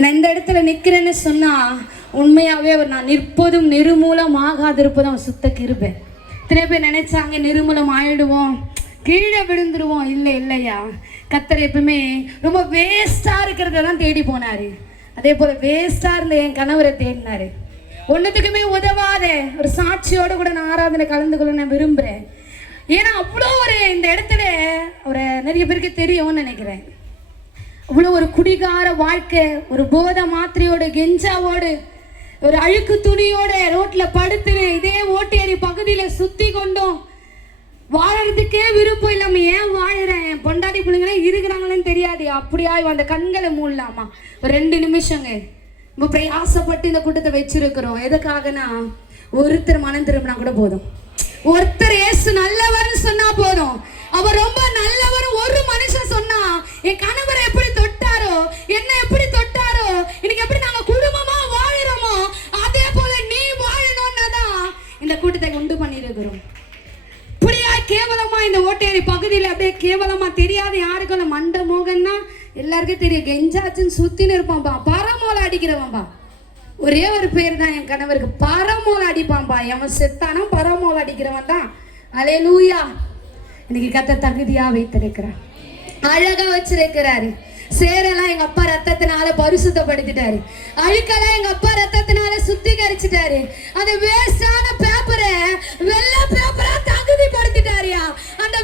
நான் இந்த இடத்துல நிற்கிறேன்னு சொன்னால் உண்மையாகவே நான் நிற்பதும் நிர்மூலம் ஆகாதிருப்பதும் சுத்த கிருபை. இத்தனை பேர் நினைச்சாங்க நிர்மூலம் ஆயிடுவோம், கீழே விழுந்துருவோம். இல்லையா, கர்த்தர் எப்பவுமே ரொம்ப வேஸ்ட்டாக இருக்கிறத தான் தேடி போனார். அதே போல் வேஸ்ட்டாக இருந்த என் கணவரை தேடினார். ஒன்றுத்துக்குமே உதவாத ஒரு சாட்சியோடு கூட நான் ஆராதனை கலந்து கொள்ள நான் விரும்புகிறேன். ஏன்னா அவ்வளோ ஒரு இந்த இடத்துல ஒரு நிறைய பேருக்கு தெரியும்னு நினைக்கிறேன். அவ்வளோ ஒரு குடிகார வாழ்க்கை, ஒரு போதை மாத்திரையோடு கெஞ்சாவோடு ஒரு அழுக்கு துணியோட ரோட்டில் படுத்துன்னு இதே ஓட்டேரி பகுதியில் சுற்றி கொண்டோம். வாழறதுக்கே விருப்பம் இல்லாம ஏன் வாழறேன், பொண்டாடி பிள்ளைங்களே இருக்கிறாங்களேன்னு தெரியாது. அப்படியா அந்த கண்களை மூடலாமா ஒரு 2 நிமிஷங்க. ரொம்ப பிரயாசப்பட்டு இந்த கூட்டத்தை வச்சிருக்கிறோம். எதுக்காகனா ஒருத்தர் மனம் திரும்பினா கூட போதும். ஒருத்தர் ஏசு நல்லவர்னு சொன்னா போதும். அவர் ரொம்ப நல்லவர் ஒரு மனுஷன் சொன்னா, என் கணவரை எப்படி தொட்டாரோ, என்ன எப்படி தொட்டாரோ, இன்னைக்கு எப்படி நாங்க குடும்பமா வாழறோமோ அதே போல நீ வாழணும்னா தான் இந்த கூட்டத்தை உண்டு பண்ணிருக்கிறோம். இப்படியா கேவலமா இந்த ஓட்டேரி பகுதியில் அப்படியே கேவலமா தெரியாது யாருக்கும். மண்ட மோகன்னா எல்லாருக்கும் தெரியும், கெஞ்சாச்சுன்னு சுத்தின்னு இருப்பான்பா, பரமோல அடிக்கிறவன்பா. ஒரே ஒரு பேர் தான் என் கணவருக்கு, பரமோல அடிப்பான்பா. எவன் செத்தானா பரமோல அடிக்கிறவன் தான். அல்லேலூயா. இன்னைக்கு கத்த தகுதியா வைத்திருக்கிறார், அழகா வச்சிருக்கிறாரு. சேரெல்லாம் எங்க அப்பா ரத்தத்தினால பரிசுத்தப்படுத்திட்டாரு, அழுக்கெல்லாம் எங்க அப்பா ரத்தத்தினால சுத்திகரிச்சுட்டாரு. அந்த வேஸ்டான பேப்பரை வெள்ளை பேப்பரா தகுதிப்படுத்திட்டாரியா. அந்த